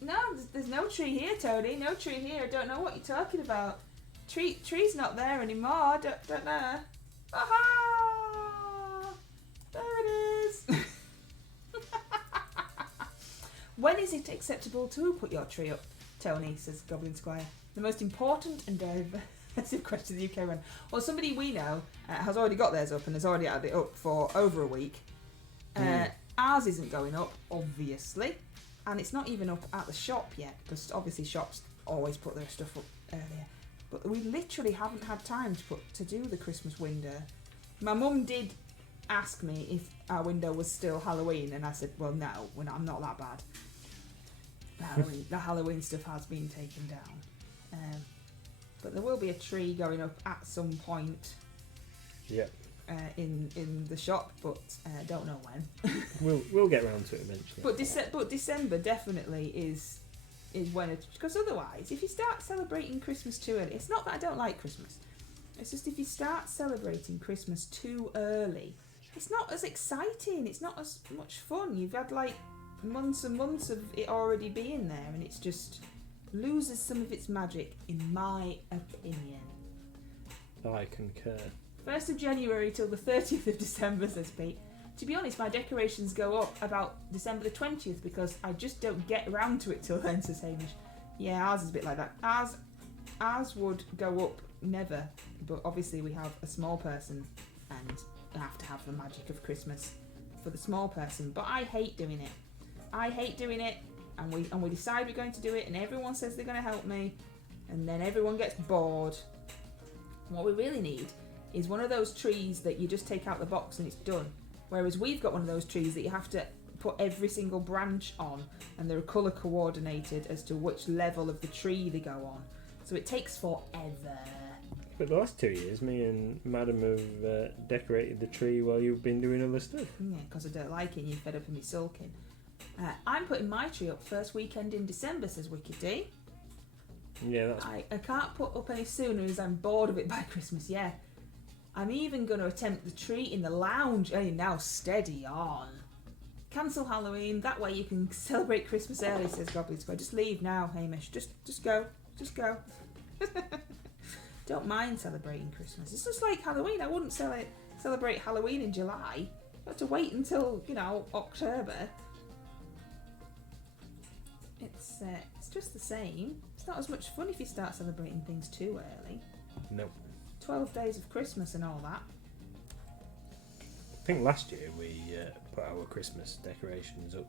No, there's no tree here, Tony. No tree here. I don't know what you're talking about. Tree's not there anymore. Don't know. Aha! There it is. When is it acceptable to put your tree up, Tony? Says Goblin Squire. The most important and divisive question the UK run. Well, somebody we know has already got theirs up and has already had it up for over a week. Ours isn't going up, obviously, and it's not even up at the shop yet because obviously shops always put their stuff up earlier. But we literally haven't had time to do the Christmas window. My mum did ask me if our window was still Halloween, and I said, well, no, I'm not that bad. The Halloween stuff has been taken down. But there will be a tree going up at some point. Yeah. In the shop, but don't know when. We'll get around to it eventually. But December definitely is when because otherwise, if you start celebrating Christmas too early, it's not that I don't like Christmas. It's just if you start celebrating Christmas too early, it's not as exciting. It's not as much fun. You've had like months and months of it already being there, and it's just loses some of its magic, in my opinion. I concur. 1st of January till the 30th of December, says Pete. To be honest, my decorations go up about December the 20th because I just don't get around to it till then, says Hamish. Yeah, ours is a bit like that. Ours would go up never, but obviously we have a small person and have to have the magic of Christmas for the small person. But I hate doing it. And we decide we're going to do it, and everyone says they're going to help me, and then everyone gets bored. What we really need is one of those trees that you just take out the box and it's done. Whereas we've got one of those trees that you have to put every single branch on, and they're colour coordinated as to which level of the tree they go on. So it takes forever. But the last 2 years, me and Madam have decorated the tree while you've been doing other stuff. Yeah, because I don't like it and you're fed up of me sulking. I'm putting my tree up first weekend in December, says Wicked D. Yeah, that's... I can't put up any sooner as I'm bored of it by Christmas, yeah. I'm even going to attempt the tree in the lounge. Hey, now steady on. Cancel Halloween, that way you can celebrate Christmas early, says Goblin Square. Just leave now, Hamish. Just go. Just go. Don't mind celebrating Christmas. It's just like Halloween. I wouldn't celebrate Halloween in July. You have to wait until, October. It's just the same. It's not as much fun if you start celebrating things too early. Nope. 12 days of Christmas and all that. I think last year we put our Christmas decorations up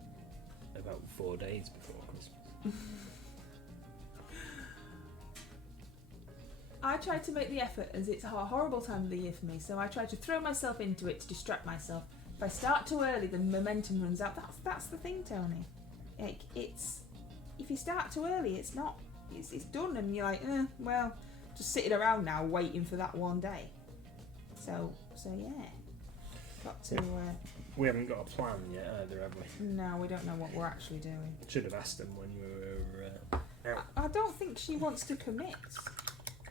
about 4 days before Christmas. I try to make the effort, as it's a horrible time of the year for me, so I try to throw myself into it to distract myself. If I start too early, the momentum runs out. That's the thing, Tony. Like, if you start too early, it's done, and you're like, well, just sitting around now waiting for that one day. So yeah, got to. We haven't got a plan yet either, have we? No, we don't know what we're actually doing. Should have asked them when we were out. I don't think she wants to commit.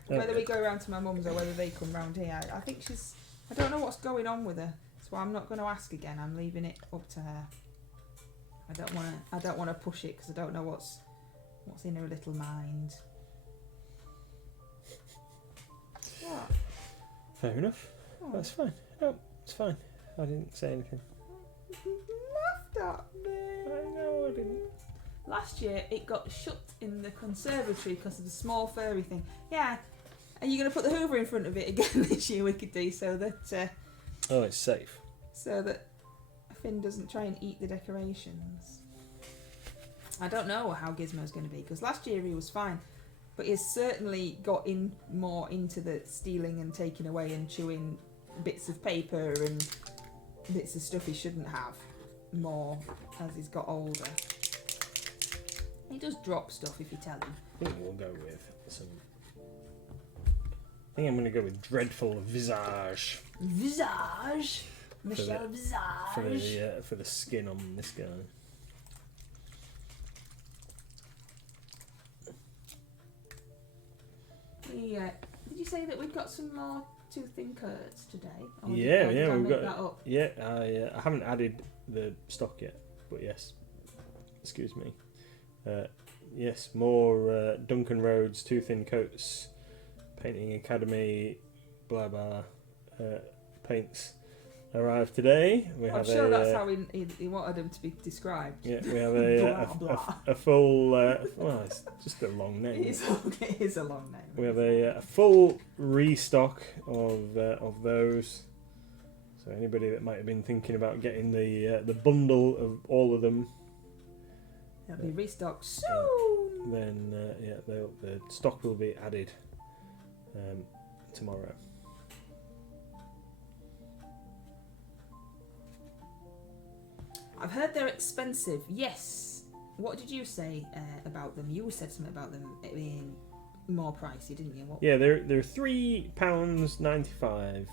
Whether we go around to my mum's or whether they come round here, I think she's. I don't know what's going on with her, so I'm not going to ask again. I'm leaving it up to her. I don't want to push it because I don't know what's in her little mind. What? Fair enough. Oh. That's fine. No, it's fine. I didn't say anything. Laughed at me. I know I didn't. Last year it got shut in the conservatory because of the small furry thing. Yeah. Are you going to put the Hoover in front of it again this year, Wicked D, so that... oh, it's safe. So that Finn doesn't try and eat the decorations. I don't know how Gizmo's going to be, because last year he was fine, but he's certainly got more into the stealing and taking away and chewing bits of paper and bits of stuff he shouldn't have more as he's got older. He does drop stuff if you tell him. I think we'll go with some... I think I'm going to go with Dreadful Visage. Visage? Michelle Visage? For the skin on this guy. Yeah. Did you say that we've got some more tooth thin curds today? Or Yeah, did I we've make got. That up? Yeah, I haven't added the stock yet, but yes. Excuse me. Yes, more Duncan Rhodes, Too Thin Coats, Painting Academy, blah blah, paints arrived today. I'm sure that's how he wanted them to be described. Yeah, we have Blah, blah. a full. Well, it's just a long name. It is a long name. We have a full restock of those. So anybody that might have been thinking about getting the bundle of all of them, It'll be restocked soon. then the stock will be added tomorrow. I've heard they're expensive. Yes. What did you say about them? You said something about them being more pricey, didn't you? Yeah, they're £3.95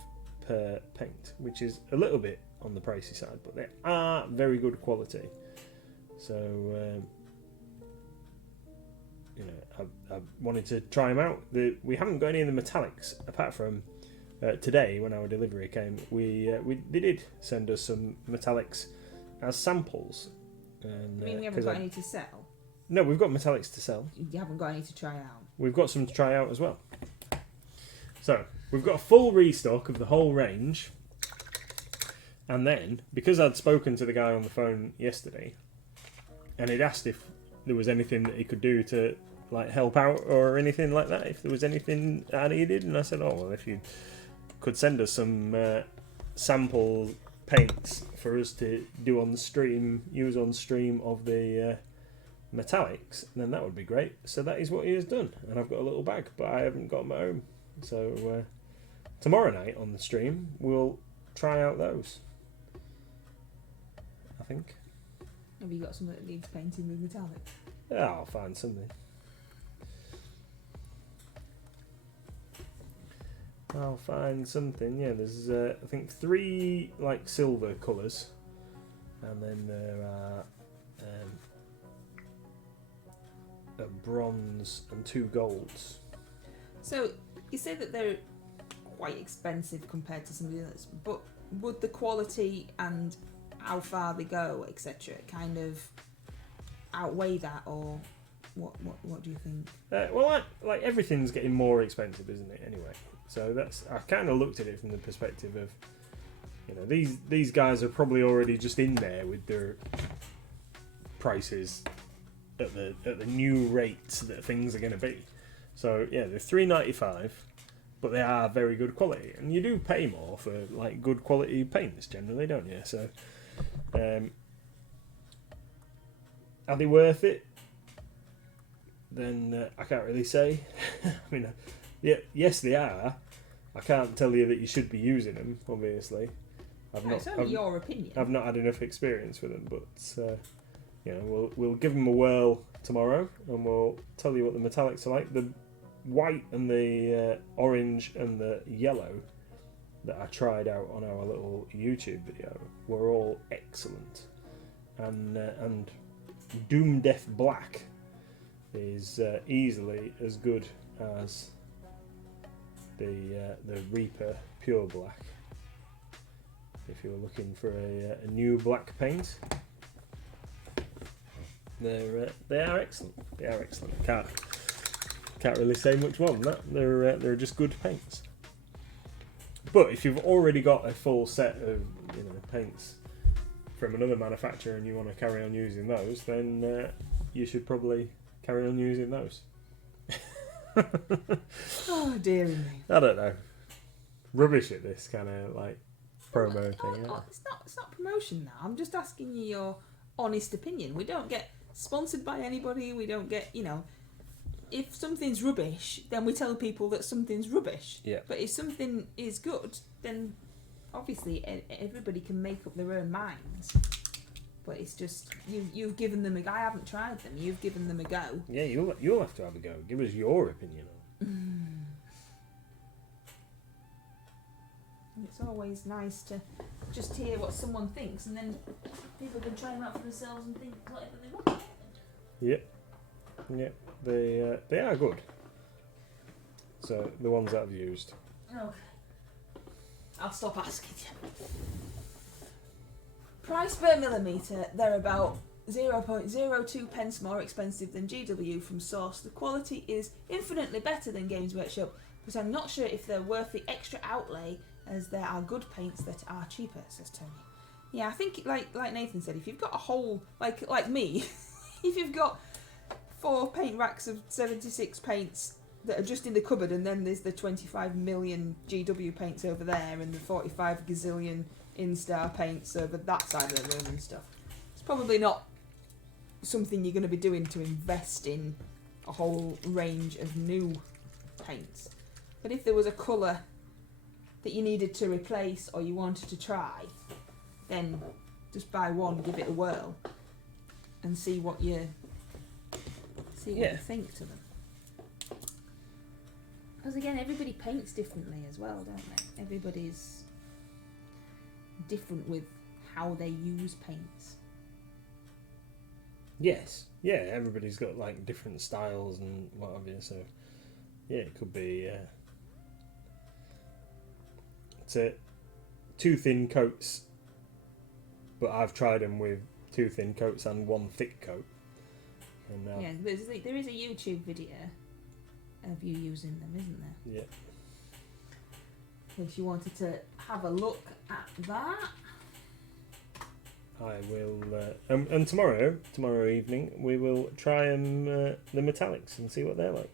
per paint, which is a little bit on the pricey side, but they are very good quality. So I wanted to try them out. We haven't got any of the metallics apart from today when our delivery came. They did send us some metallics as samples. And, I mean, we haven't got any to sell. No, we've got metallics to sell. You haven't got any to try out. We've got some to try out as well. So we've got a full restock of the whole range. And then, because I'd spoken to the guy on the phone yesterday, and he'd asked if there was anything that he could do to like help out or anything like that, if there was anything I needed, and I said, oh well, if you could send us some sample paints for us to do on the stream, use on stream of the metallics, then that would be great. So that is what he has done, and I've got a little bag, but I haven't got them at home. So tomorrow night on the stream we'll try out those, I think. Have you got something that needs painting with metallic? Yeah, I'll find something. I'll find something. Yeah, there's I think 3 like silver colours, and then there are a bronze and 2 golds. So you say that they're quite expensive compared to some of the others, but would the quality and how far they go, etc., kind of outweigh that, or what do you think? Well, like everything's getting more expensive, isn't it? Anyway, so I kind of looked at it from the perspective of, these guys are probably already just in there with their prices at the new rates that things are going to be. So yeah, they're $3.95, but they are very good quality, and you do pay more for like good quality paints generally, don't you? So, are they worth it? Then I can't really say. I mean, yes, they are. I can't tell you that you should be using them. Obviously, It's only your opinion. I've not had enough experience with them, but we'll give them a whirl tomorrow, and we'll tell you what the metallics are like. The white and the orange and the yellow that I tried out on our little YouTube video were all excellent, and Doom Death Black is easily as good as the Reaper Pure Black. If you were looking for a new black paint, they are excellent. They are excellent. Can't really say much more than that. They're just good paints. But if you've already got a full set of paints from another manufacturer and you want to carry on using those, then you should probably carry on using those. Oh dear me. I don't know. Rubbish at this kind of like promo thing. No, it's not promotion now. I'm just asking you your honest opinion. We don't get sponsored by anybody. We don't get, if something's rubbish, then we tell people that something's rubbish. Yeah. But if something is good, then obviously everybody can make up their own minds. But it's just you've given them a go. I haven't tried them. You've given them a go. Yeah, you'll have to have a go. Give us your opinion on it. It's always nice to just hear what someone thinks, and then people can try them out for themselves and think whatever they want. Yep, they are good. So the ones that I've used. Okay. I'll stop asking you. Price per millimetre, they're about 0.02 pence more expensive than GW from source. The quality is infinitely better than Games Workshop, but I'm not sure if they're worth the extra outlay, as there are good paints that are cheaper, says Tony. Yeah, I think like Nathan said, if you've got a whole like me, if you've got 4 paint racks of 76 paints that are just in the cupboard, and then there's the 25 million GW paints over there and the 45 gazillion Instar paints over that side of the room and stuff, it's probably not something you're going to be doing to invest in a whole range of new paints. But if there was a colour that you needed to replace or you wanted to try, then just buy one, give it a whirl, and see what you think to them. Because again, everybody paints differently as well, don't they? Everybody's different with how they use paints. Yes, yeah, everybody's got like different styles and what have you, so yeah, it could be it's 2 thin coats, but I've tried them with 2 thin coats and 1 thick coat. And yeah, there is a YouTube video of you using them, isn't there? Yeah. If you wanted to have a look at that, I will, and tomorrow evening we will try the metallics and see what they're like.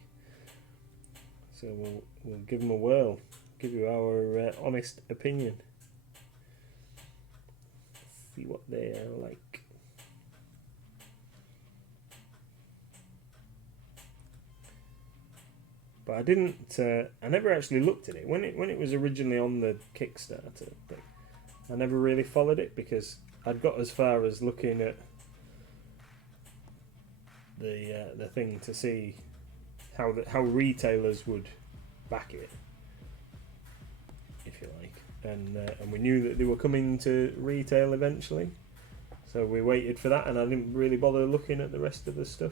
So we'll give them a whirl, give you our honest opinion, see what they are like. But I didn't. I never actually looked at it when it was originally on the Kickstarter thing. I never really followed it because I'd got as far as looking at the thing to see how retailers would back it, if you like, and we knew that they were coming to retail eventually, so we waited for that, and I didn't really bother looking at the rest of the stuff.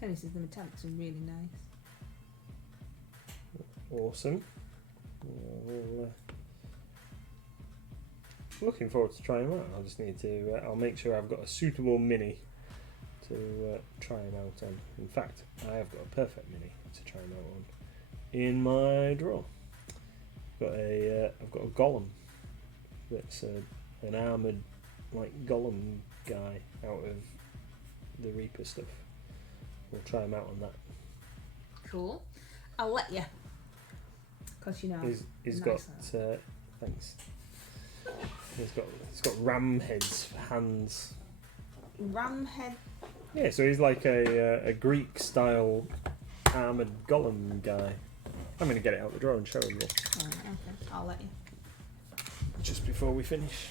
Tony says the metallics are really nice. Awesome. Looking forward to trying them out. I just need to. I'll make sure I've got a suitable mini to try them out on. In fact, I have got a perfect mini to try them out on in my drawer. I've got a golem that's an armoured like golem guy out of the Reaper stuff. We'll try him out on that. Cool. I'll let you. Because you know. He's got. Thanks. He's got ram heads for hands. Ram head. Yeah, so he's like a Greek style armoured golem guy. I'm going to get it out the drawer and show him. Oh, okay, I'll let you. Just before we finish.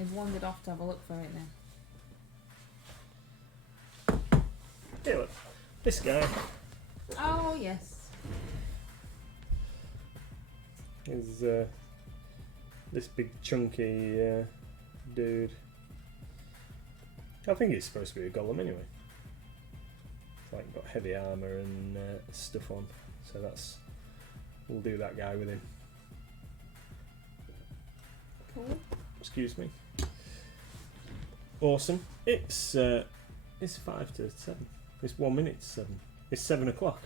I've wandered off to have a look for it now. Here, look. This guy. Oh, yes. Is this big chunky dude. I think he's supposed to be a golem anyway. It's like got heavy armour and stuff on. So we'll do that guy with him. Cool. Excuse me. Awesome. It's 5 to 7. It's 1 minute to 7. It's 7 o'clock.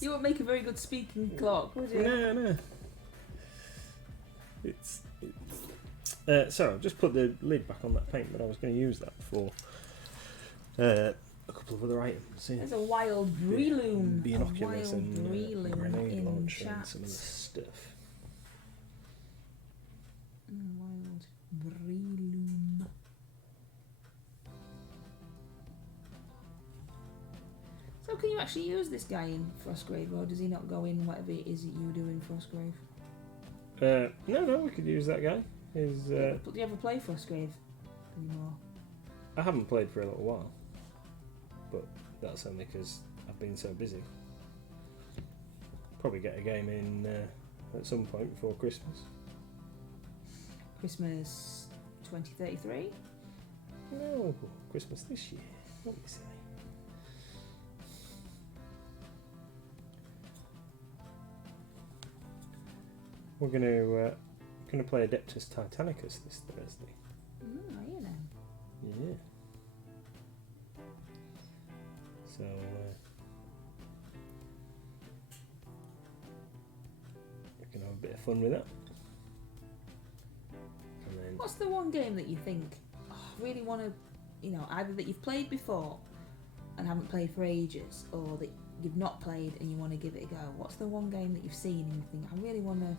You won't make a very good speaking clock, would you? No. So I've just put the lid back on that paint, but I was going to use that for a couple of other items. Yeah. There's a wild breloom. Binoculars and grenade launcher and chat. some of the stuff. Wild breloom. So can you actually use this guy in Frostgrave, or does he not go in whatever it is that you do in Frostgrave? No, we could use that guy. But do you ever play Frostgrave anymore? I haven't played for a little while, but that's only because I've been so busy. Probably get a game in at some point before Christmas. Christmas 2033? No, Christmas this year. Don't be silly. We're gonna play Adeptus Titanicus this Thursday. Are you now? Yeah. So we can have a bit of fun with that. And then What's the one game that you think, oh, I really want to, you know, either that you've played before and haven't played for ages, or that you've not played and you want to give it a go? What's the one game that you've seen and you think, I really want to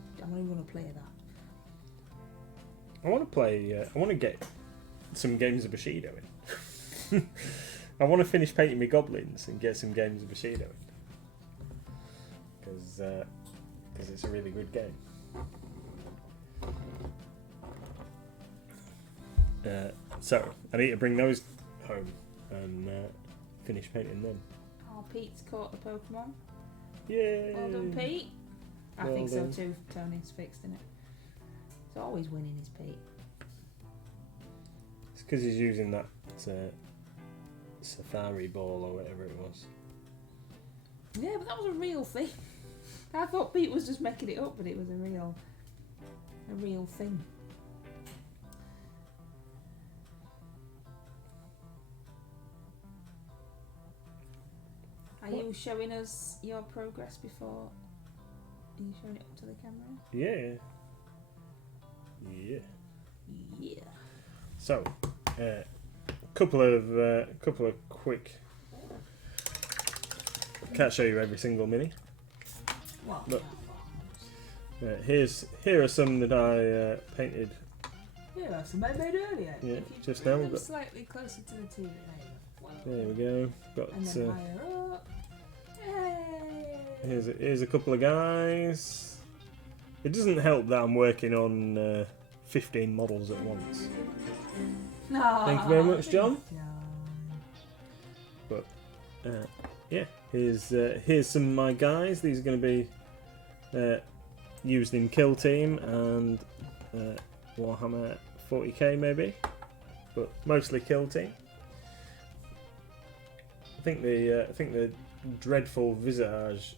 play that? I want to play. I want to get some games of Bushido in. I want to finish painting my goblins and get some games of Bushido in, because it's a really good game. So I need to bring those home and finish painting them. Oh, Pete's caught the Pokemon. Yay! Well done, Pete. I Well think done. so too. Tony's fixed, isn't it? He's always winning, is Pete. It's because he's using that safari ball or whatever it was. Yeah, but that was a real thing. I thought Pete was just making it up, but it was a real thing. Are you showing us your progress before? Are you showing it up to the camera? Yeah. Yeah. Yeah. So, couple of quick. Can't show you every single mini. Well, Look. Here are some that I painted. yeah, that's some I made earlier. Yeah, If you just bring now, them but- slightly closer to the TV. There we go. Got And then higher up. Yay! here's a couple of guys. It doesn't help that I'm working on 15 models at once. Thank you very much, John. But yeah, here's some of my guys. These are going to be used in Kill Team and Warhammer 40k maybe, but mostly Kill Team. I think the dreadful visage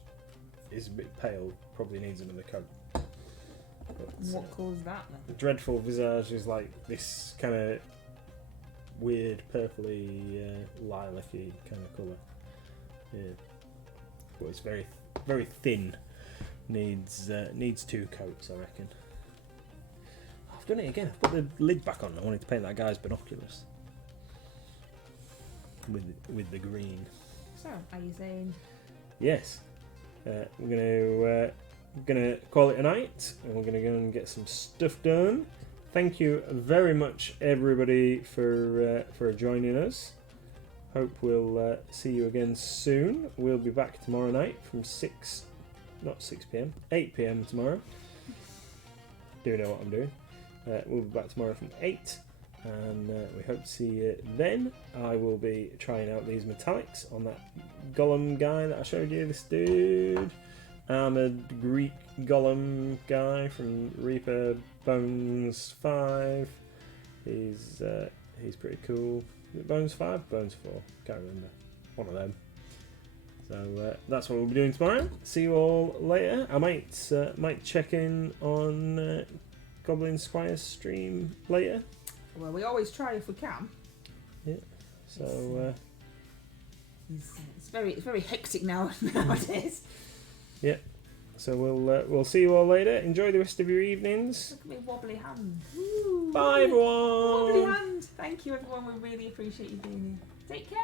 is a bit pale. Probably needs another coat. But, What caused that then? the dreadful visage is like this kind of weird purpley lilac-y kind of colour. Yeah, but it's very very thin. Needs 2 coats, I reckon. I've done it again. I've put the lid back on. I wanted to paint that guy's binoculars with the green. So, are you saying? Yes. We're gonna call it a night, and we're gonna go and get some stuff done. Thank you very much, everybody, for joining us. Hope we'll see you again soon. We'll be back tomorrow night from 8 p.m. tomorrow. Do know what I'm doing. We'll be back tomorrow from 8, and we hope to see you then. I will be trying out these metallics on that golem guy that I showed you. This dude, armoured Greek golem guy from Reaper Bones 5. He's pretty cool. Is it Bones 5? Bones 4? Can't remember. One of them. So that's what we'll be doing tomorrow. See you all later. I might check in on Goblin Squire's stream later. Well, we always try if we can. Yeah. So It's very hectic nowadays. yeah. So we'll see you all later. Enjoy the rest of your evenings. Look at me wobbly hand. Woo, Bye everyone. Wobbly hand. Thank you everyone. We really appreciate you being here. Take care.